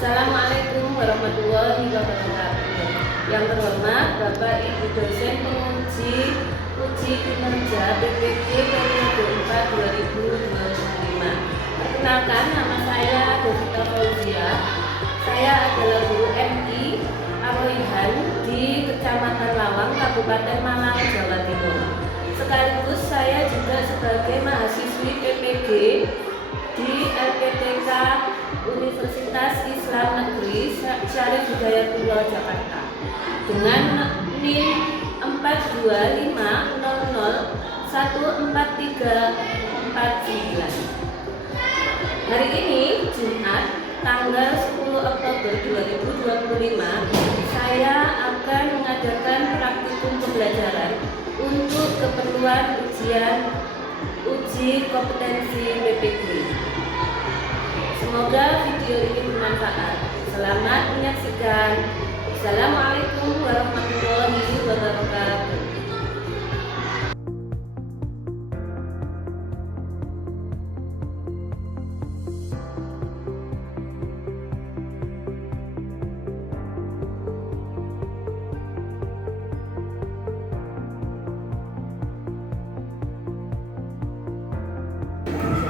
Assalamualaikum warahmatullahi wabarakatuh. Yang terhormat Bapak Ibu dosen penguji uji kinerja PPG periode 4 2025. Perkenalkan, nama saya Devita Fauzia. Saya adalah guru MI Aroihan di Kecamatan Lawang, Kabupaten Malang, Jawa Timur. Sekaligus saya juga sebagai mahasiswi PPG di LPTK Universitas Islam Negeri Syarif Hidayatullah Jakarta dengan NIM 42500143449. Hari ini Jumat tanggal 10 Oktober 2025 saya akan mengadakan praktikum pembelajaran untuk keperluan uji kompetensi PPG. Semoga video ini bermanfaat. Selamat menyaksikan. Assalamualaikum warahmatullahi wabarakatuh.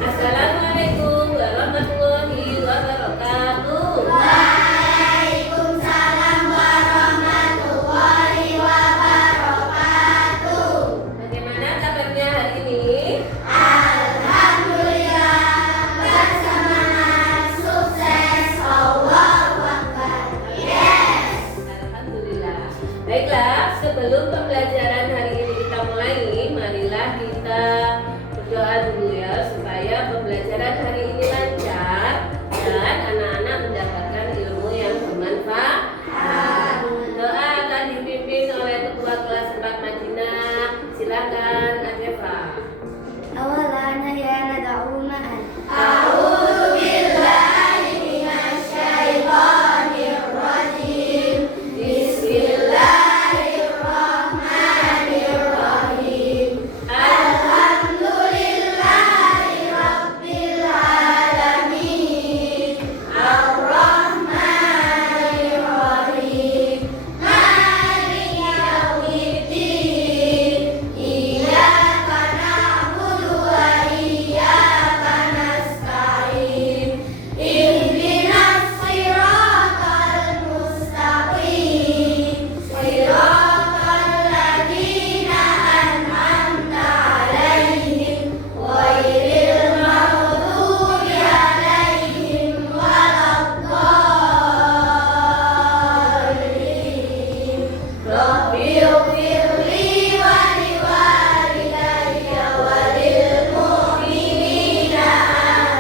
Assalamualaikum warahmatullahi wabarakatuh. Waalaikumsalam warahmatullahi wabarakatuh. Bagaimana kabarnya hari ini? Alhamdulillah, bersemangat, sukses, Allahu Akbar. Yes. Alhamdulillah. Baiklah, sebelum pembelajaran hari ini kita mulai, marilah kita berdoa dulu ya, supaya pembelajaran hari ini lancar dan anak-anak mendapatkan ilmu yang bermanfaat. Doa akan dipimpin oleh Ketua Kelas 4 Madinah. Silakan Adefa. Awalana ya nad'u ma'an. A'udzu billahi minasy syaithanir rajim. Bismillahirrahmanirrahim. Alhamdulillahi rabbil alamin. Ar-Rahmanir Rahim. Maliki yaumiddin. Iyyaka na'budu wa iyyaka nasta'in. Ihdinas siratal mustaqim. Siratal ladzina an'amta 'alaihim ghairil maghdubi 'alaihim waladdallin. Rabbighfirli wa liwalidayya wa lil mu'minina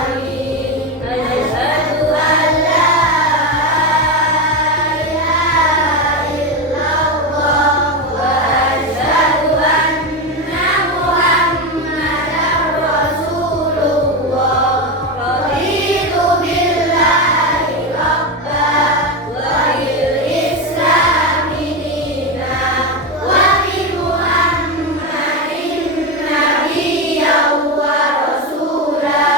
amin. Asyhadu an la ilaha illallah wa asyhadu anna Muhammadar Rasulullah. Raditu billahi rabba wa bil islami dina wa bi Muhammadin nabiyyan wa rasula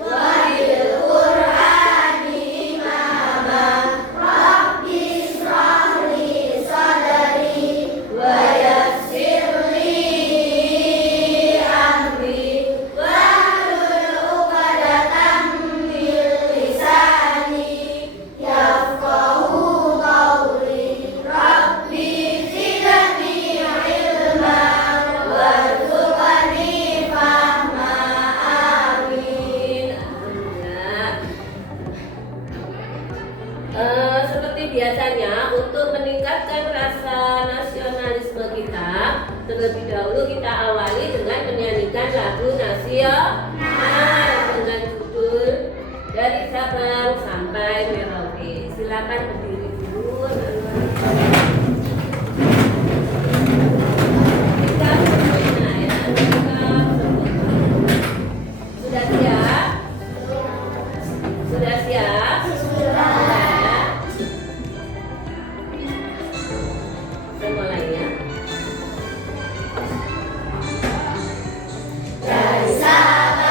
wa bil Qur'ani imama. Rabbi ishrah li sadri wa yassir li amri wahlul 'uqdatam min lisani yafqahu qawli. Rabbi zidni ilma warzuqni fahma. Amin. Seperti biasanya, untuk meningkatkan rasa nasionalisme kita, terlebih dahulu kita awali dengan menyanyikan lagu nasional dengan judul Dari Sabang Sampai Merauke. Silakan berdiri dulu. Kita semuanya ya, kita semuanya. Sudah siap? Sudah siap? Semuanya. Dari Sabang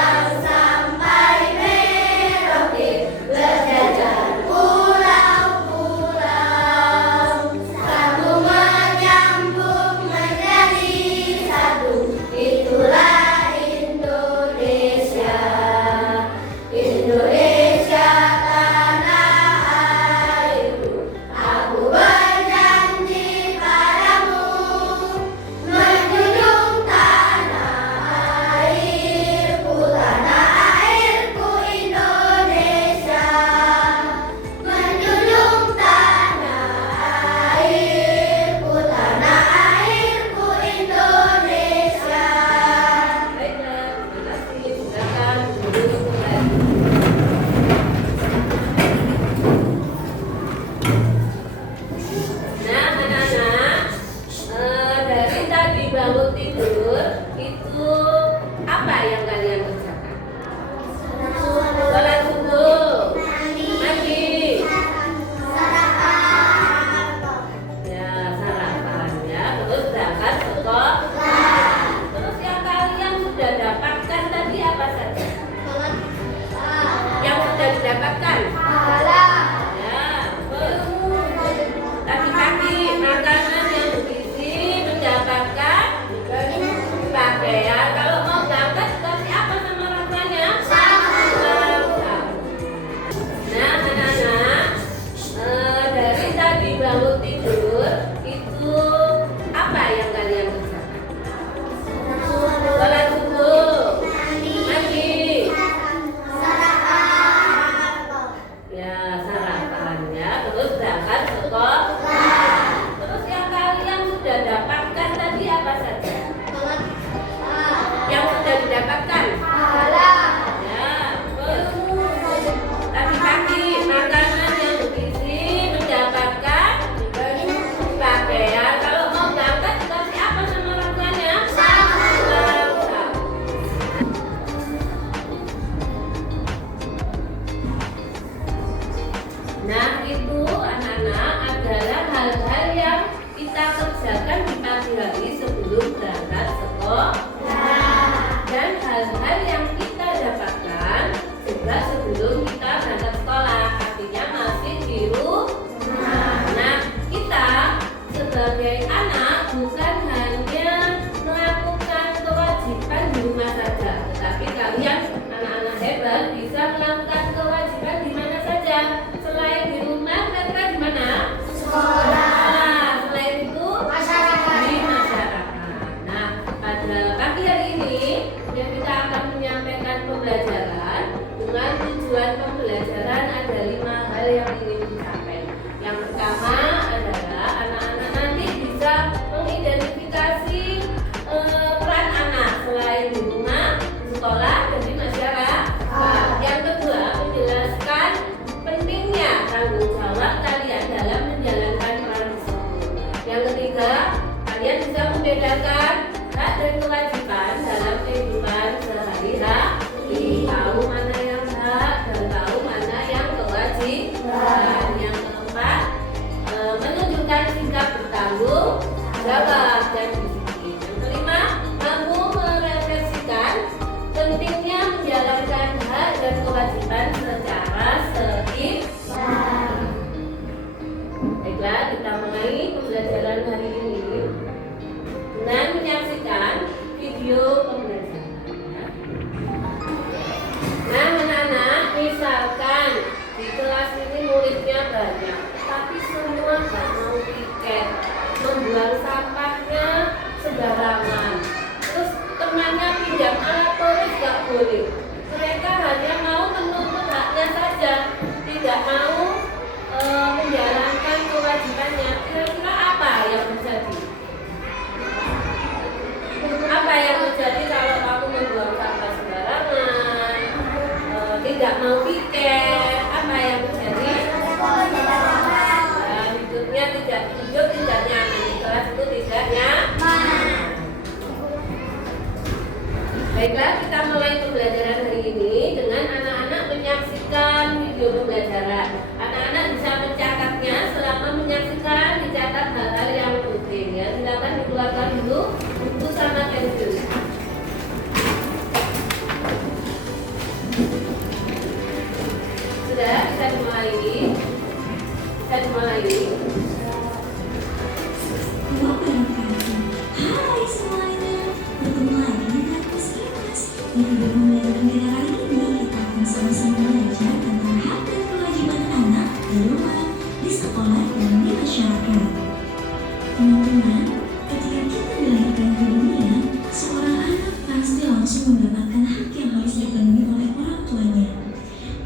membedakan hak dan kewajiban dalam kehidupan sehari-hari. Tahu mana yang hak dan tahu mana yang kewajiban. Yang keempat, menunjukkan sikap bertanggung jawab dan disiplin. Yang kelima, mampu merefleksikan pentingnya menjalankan hak dan kewajiban secara seimbang. Baiklah, kita mulai pembelajaran hari ini dengan menyaksikan video pembelajaran. Nah, anak-anak, misalkan di kelas ini muridnya banyak, tapi semua nggak mau piket, membuang sampahnya sembarangan. Terus temannya pinjam alat tulis nggak boleh. Mereka hanya mau menuntut haknya saja, tidak mau menjalankan kewajibannya. Kira-kira apa yang terjadi? Apa yang terjadi kalau kamu membuang sampah sembarangan, tidak mau piket? Apa yang terjadi? Hidupnya tidak nyaman, di kelas itu tidak nyaman. Baiklah, kita mulai pembelajaran hari ini dengan anak-anak menyaksikan video pembelajaran. Anak-anak bisa mencatatnya. Selama menyaksikan, dicatat hal-hal yang penting ya. Silakan dikeluarkan dulu buku sama pensil. Sudah, kita dimulai. Hai semuanya, bertemu lagi dengan Miss Imas. Di video pembelajaran kita kali ini, kita akan sama-sama belajar tentang hak dan kewajiban anak di rumah, di sekolah, dan di masyarakat. Teman-teman, ketika kita dilahirkan ke dunia, seorang anak pasti langsung mendapatkan hak yang harus dipenuhi oleh orang tuanya.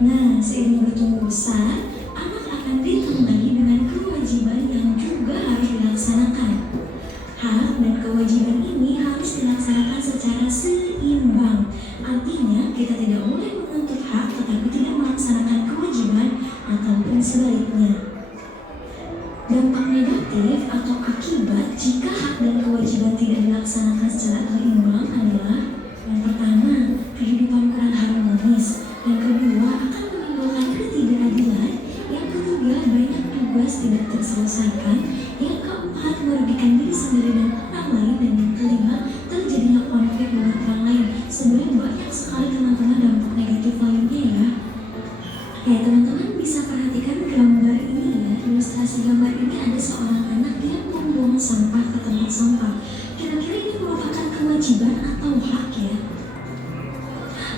Nah, seiring bertumbuh besar, anak akan ditambah dengan kewajiban yang juga harus dilaksanakan. Hak dan kewajiban ini harus dilaksanakan secara seimbang. Artinya, kita tidak boleh menuntut hak tetapi tidak melaksanakan kewajiban ataupun sebaliknya. Dampak negatif atau akibat jika hak dan kewajiban tidak dilaksanakan secara seimbang adalah: yang pertama, kehidupan kurang harmonis. Yang kedua, akan menimbulkan ketidakadilan. Yang ketiga, banyak tugas tidak terselesaikan. Yang keempat, merugikan diri sendiri dan orang lain. Dan yang kelima, terjadinya konflik dengan orang lain. Sebenarnya banyak sekali teman-teman dampak negatif lainnya ya. Ya, teman-teman bisa perhatikan gambar ini ya. Ilustrasi gambar ini ada seorang anak yang membuang sampah ke tempat sampah. Kira-kira ini merupakan kewajiban atau hak ya?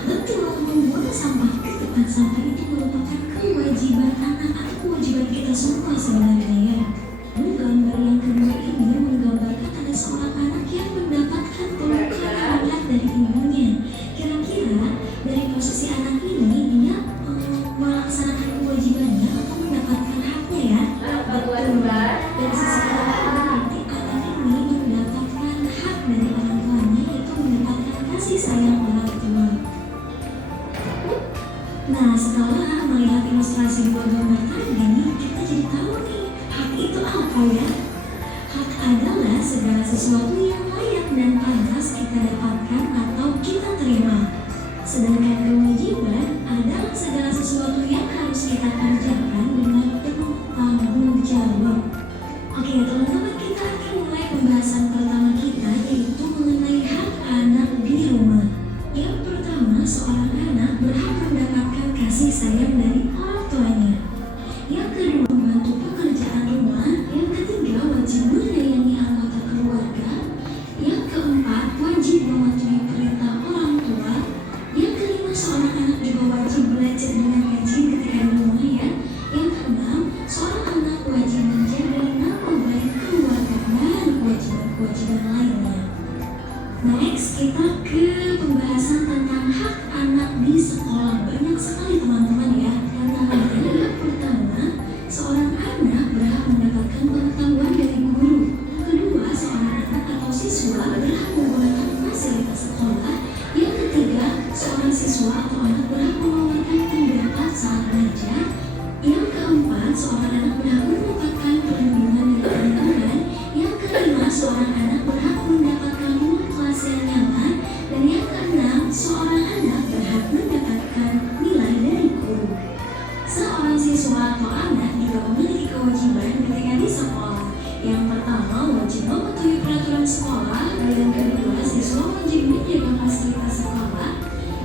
Betul, membuang sampah ke tempat sampah itu merupakan kewajiban anak atau kewajiban kita semua sebenarnya ya. Gambar yang kedua ini menggambarkan ada seorang anak yang mendapatkan pelukan hangat dari ibunya. Kira-kira dari posisi anak ini dia melaksanakan kewajibannya atau mendapatkan haknya ya? Betul. Dari sisi anak berarti anak ini mendapatkan hak dari orang tuanya, yaitu mendapatkan kasih sayang orang tua. Nah, setelah melihat ilustrasi dua gambar tadi, kita jadi tahu nih, hak itu apa ya? Hak adalah segala sesuatu yang layak dan pantas kita dapatkan atau kita terima. Sedangkan kewajiban adalah segala sesuatu yang harus kita kerjakan dengan penuh tanggung jawab. Oke teman-teman, kita akan mulai pembahasan pertama kita, yaitu mengenai hak anak di rumah. Yang pertama, seorang anak berhak mendapatkan kasih sayang dari orang tuanya. Yang kedua, membantu pekerjaan rumah. Yang ketiga, wajib menyayangi anggota keluarga. Yang keempat, wajib mematuhi perintah orang tua. Yang kelima, seorang anak juga wajib belajar dengan rajin ketika di rumah ya. Yang keenam, seorang anak wajib menjaga nama baik keluarga dan kewajiban-kewajiban lainnya. Next, kita ke pembahasan tentang hak anak di sekolah. Banyak sekali teman-teman ya. Yang pertama, seorang anak berhak mendapatkan pengetahuan dari guru. Yang kedua, seorang anak atau siswa berhak menggunakan fasilitas sekolah. Yang ketiga, seorang siswa atau anak berhak mengeluarkan pendapat saat belajar. Yang keempat, seorang anak berhak mendapatkan perlindungan dari lingkungan. Yang kelima, seorang anak berhak sekolah. Yang kedua, siswa wajib menjaga fasilitas sekolah.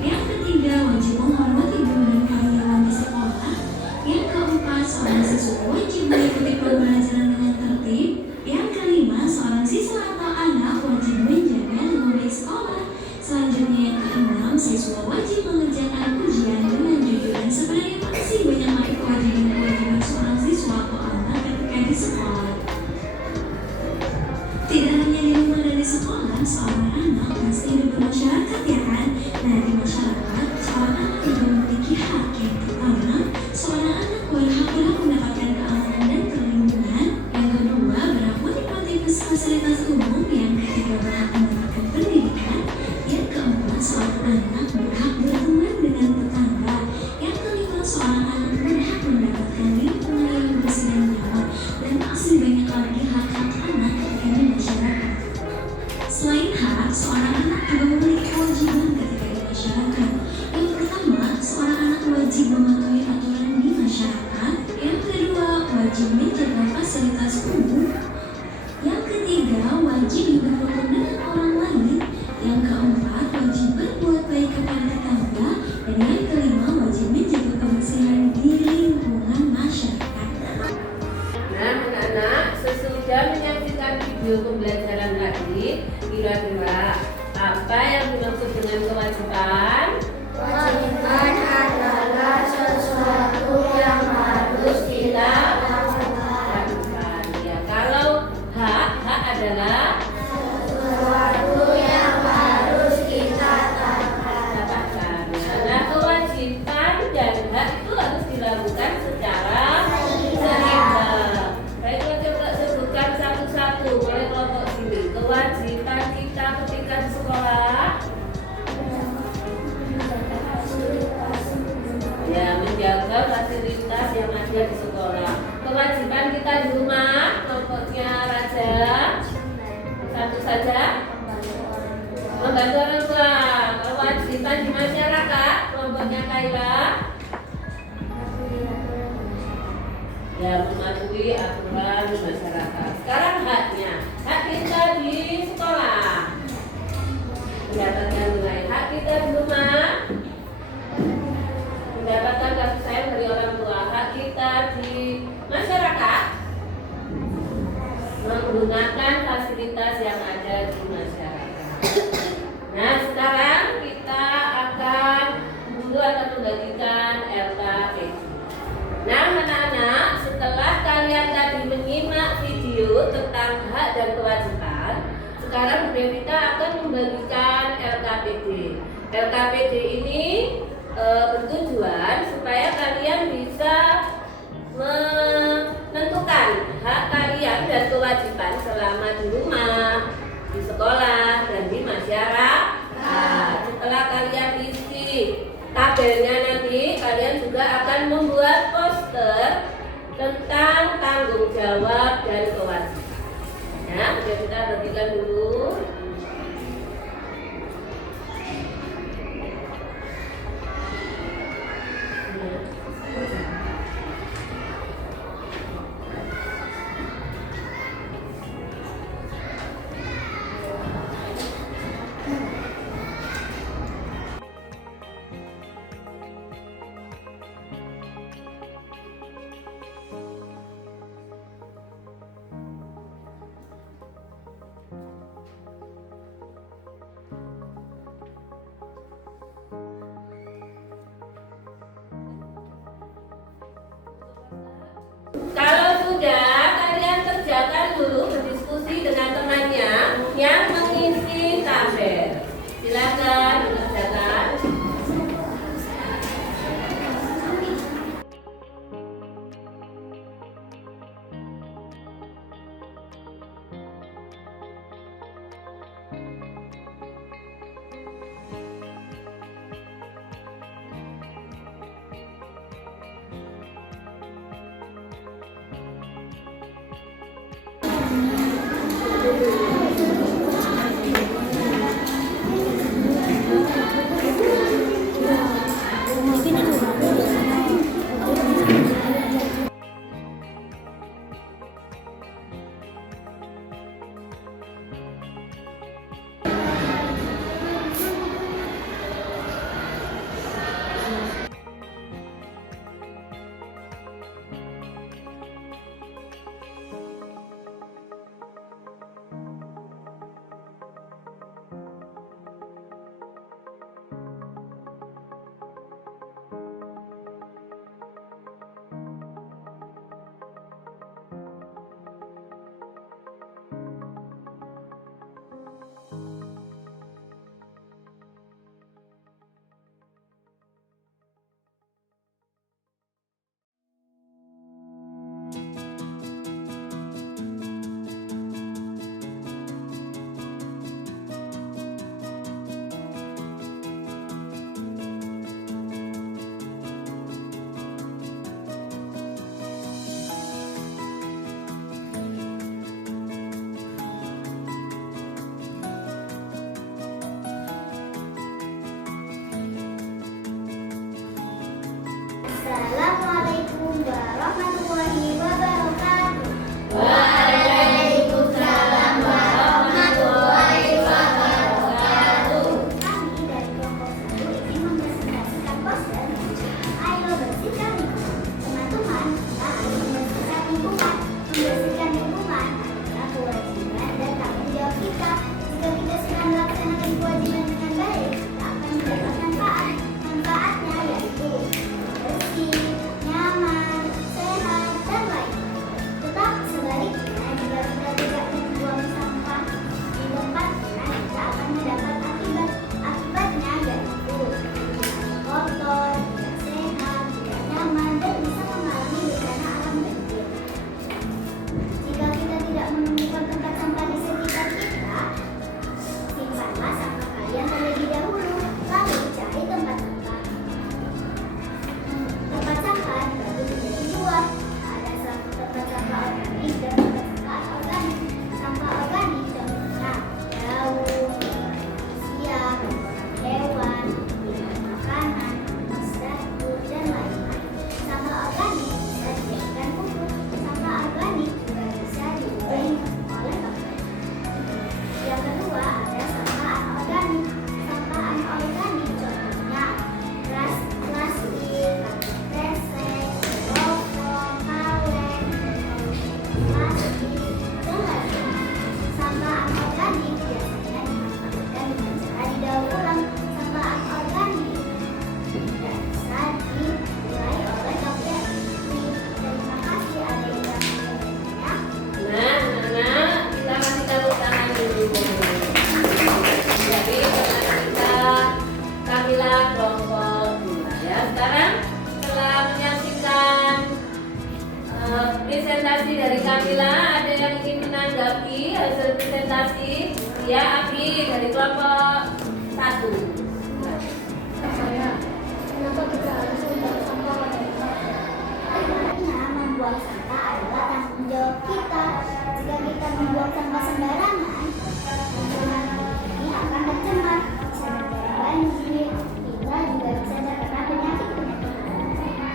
Yang ketiga, wajib menghormati guru dan karyawan di sekolah. Yang keempat, seorang siswa wajib mengikuti pembelajaran dengan tertib. Yang kelima, seorang siswa atau anak wajib menjaga nama baik sekolah. Selanjutnya yang keenam, siswa wajib mengerjakan ujian dengan jujur. Dan sebenarnya masih banyak lagi kewajiban seorang siswa atau anak ketika di sekolah. Tidak hanya di rumah dan di sekolah, seorang anak pasti hidup bermasyarakat, ya kan? Nah, di masyarakat, seorang anak juga memiliki hak. Yang pertama, seorang anak berhak mendapatkan keamanan dan perlindungan. Yang kedua, berhak menikmati fasilitas umum. Yang ketiga, berhak mendapatkan pendidikan. Yang keempat, seorang anak berhak berteman dengan tetangga. Yang kelima, seorang anak berhak mendapatkan lingkungan yang bersih dan nyaman. Dan masih banyak lagi hak-hak anak ketika di masyarakat. Selain hak, seorang anak juga memiliki kewajiban ketika di masyarakat. Yang pertama, seorang anak wajib mematuhi aturan di masyarakat. Yang kedua, wajib menjaga fasilitas umum. Yang ketiga, wajib hidup rukun dengan orang lain. Yang keempat, wajib berbuat baik kepada tetangga. Dan yang kelima, wajib menjaga kebersihan di lingkungan masyarakat. Nah, anak-anak, sesudah menyaksikan video pembelajaran tadi, kira-kira apa yang dimaksud dengan kewajiban? Kewajiban adalah sesuatu yang harus kita lakukan. Ya, kalau hak adalah Sesuatu yang harus kita dapatkan. Nah, kewajiban dan hak itu harus dilakukan secara seimbang. Baiklah, coba sebutkan satu-satu. Mulai kelompok sini. Kewajiban kita ketika di sekolah. Ya, menjaga fasilitas yang ada di sekolah. Kewajiban kita di rumah, kelompoknya Raja. Satu saja. Membantu orang tua. Kewajiban di masyarakat, kelompoknya Kaila. Ya, mematuhi aturan di masyarakat. Sekarang haknya. Hak kita di sekolah. Mendapatkan nilai. Hak kita di rumah. Mendapatkan kasih sayang dari orang tua. Hak kita di masyarakat. Menggunakan fasilitas yang ada di masyarakat. Nah, sekarang kita akan dulu akan membagikan LKPD. Nah, anak-anak, setelah kalian tadi menyimak video tentang hak dan kewajiban, sekarang Bu Devita akan membagikan LKPD. LKPD ini bertujuan supaya kalian bisa menentukan hak kalian dan kewajiban selama di rumah, di sekolah, dan di masyarakat. Setelah kalian isi tabelnya nanti, kalian juga akan membuat poster tentang tanggung jawab dan kewajiban. Ya, kita bagikan dulu. Kalau sudah, kalian kerjakan dulu berdiskusi dengan temannya yang mengisi tabel. Silakan dikerjakan. Ya, Abi dari kelompok 1. Kenapa kita harus membuang sampah pada tempat? Karena membuang sampah adalah tanggung jawab kita. Jika kita membuang sampah sembarangan, lingkungan ini akan tercemar. Bisa membawa banjir. Kita juga bisa terkena penyakit-penyakit.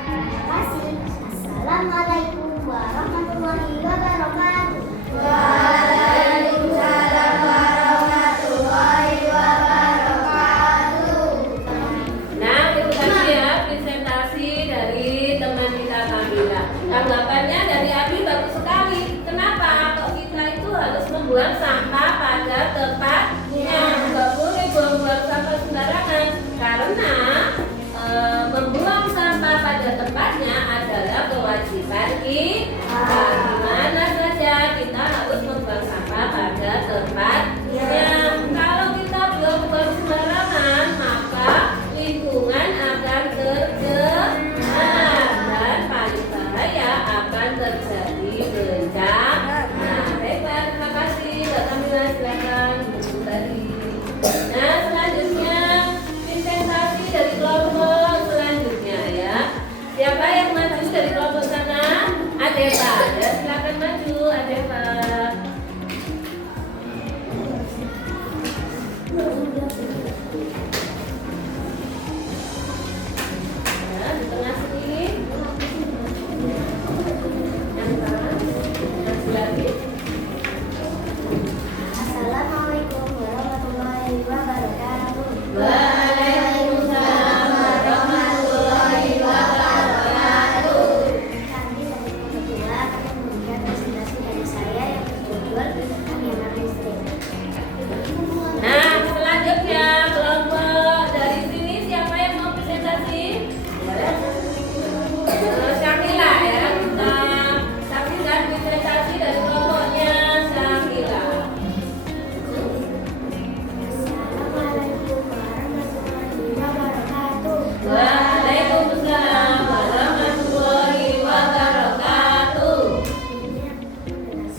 Terima kasih. Assalamualaikum warahmatullahi wabarakatuh. Waalaikumsalam warahmatullahi wabarakatuh. Nah, itu tadi ya presentasi dari teman kita Kamila. Tanggapannya dari Abi bagus sekali. Kenapa? Kok kita itu harus membuang sampah pada tempatnya? Nggak boleh buang-buang sampah sembarangan. Karena membuang sampah pada tempatnya adalah kewajiban kita. Di mana saja kita harus membuang sampah pada tempatnya. Kalau kita buang-buang sembarangan, maka lingkungan akan tercemar dan paling bahaya akan terjadi bencana. Baiklah, terima kasih. Mbak Kamila, silakan buku tadi. Nah, selanjutnya presentasi dari kelompok selanjutnya ya. Siapa yang maju dari kelompok sana? Adeva. Ya, silakan maju, Adeva. Ya, di tengah sini. Yang kanan. Maju lagi. Assalamualaikum warahmatullahi wabarakatuh. Waalaikumsalam warahmatullahi wabarakatuh. Kami dari kelompok 2 akan memberikan presentasi dari saya yang bertujuan menghemat listrik. Nah, selanjutnya kelompok dari sini siapa yang mau presentasi? Syakila ya. Kita saksikan presentasi dari kelompoknya Syakila. Assalamualaikum warahmatullahi wabarakatuh. Waalaikumsalam warahmatullahi wabarakatuh.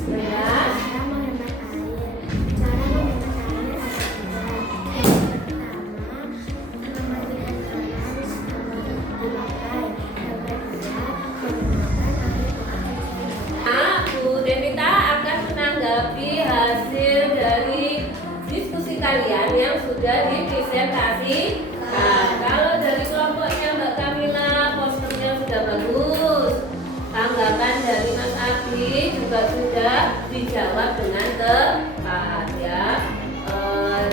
Cara menghemat air. Cara menghemat air ada 3. Yang pertama, mematikan keran sebelum dipakai. Yang kedua, menggunakan air pakai. Nah, Bu Devita akan menanggapi hasil dari diskusi kalian yang sudah dipresentasikan. Kalau dari kelompoknya Mbak Kamila, posternya sudah bagus. Tanggapan dari Mas Abi juga sudah dijawab dengan tepat ya.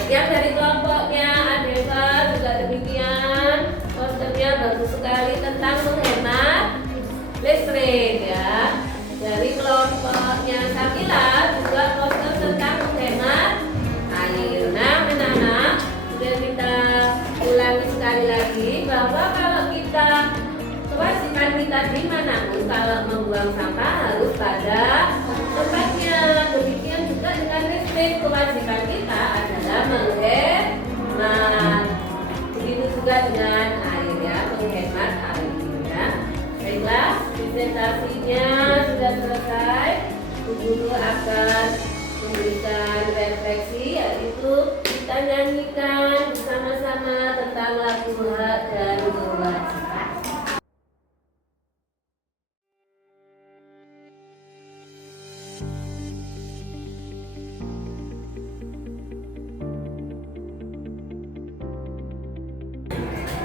Yang dari kelompoknya Adeva juga demikian. Posternya bagus sekali tentang menghemat listrik ya. Dari kelompoknya Sakila juga poster tentang menghemat air. Nah, anak-anak, sudah kita ulangi sekali lagi bahwa kalau kita kewajiban kita dimanapun kalau membuang sampah harus pada tempatnya. Demikian juga dengan listrik, kewajiban kita adalah menghemat. Begitu juga dengan air ya, menghemat air ya. Baiklah, presentasinya sudah selesai. Bu Guru akan memberikan refleksi, yaitu kita nyanyikan bersama-sama tentang lagu hak dan kewajiban.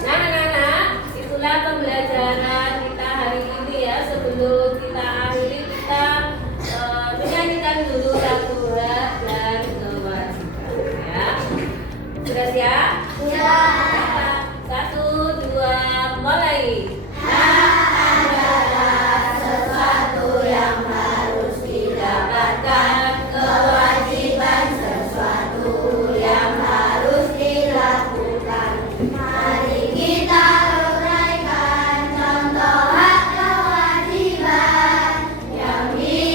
Nah, anak-anak, itulah pembelajaran kita hari ini ya. Sebelum kita akhiri, kita menyanyikan dulu lagu hak dan kewajiban ya. Sudah siap? Ya. 1, 2, mulai. Sesuatu yang harus didapatkan, kewajiban sesuatu yang harus dilakukan. Mari kita uraikan contoh hak kewajiban yang di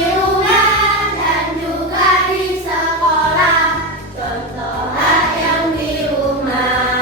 rumah dan juga di sekolah. Contoh hak yang di rumah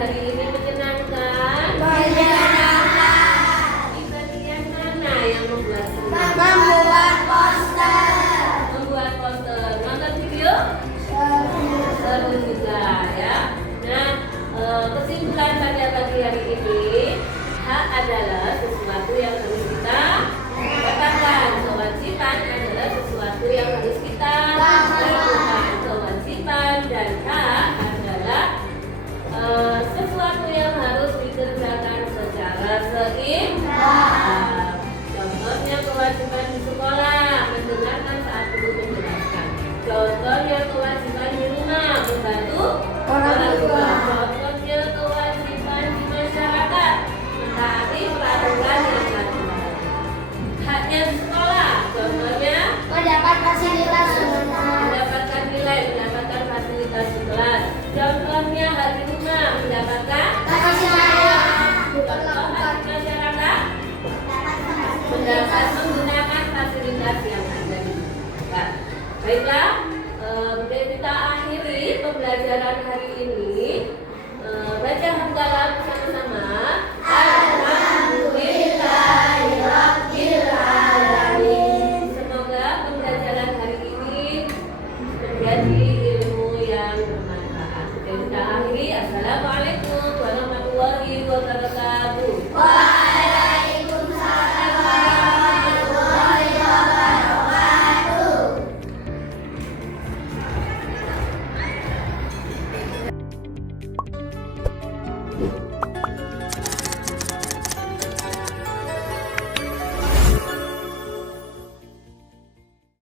hari ini menyenangkan? Di bagian mana yang membuat senang? Membuat poster. Nonton video? Seru juga ya. Nah, kesimpulan pada pagi hari ini, hak adalah sesuatu yang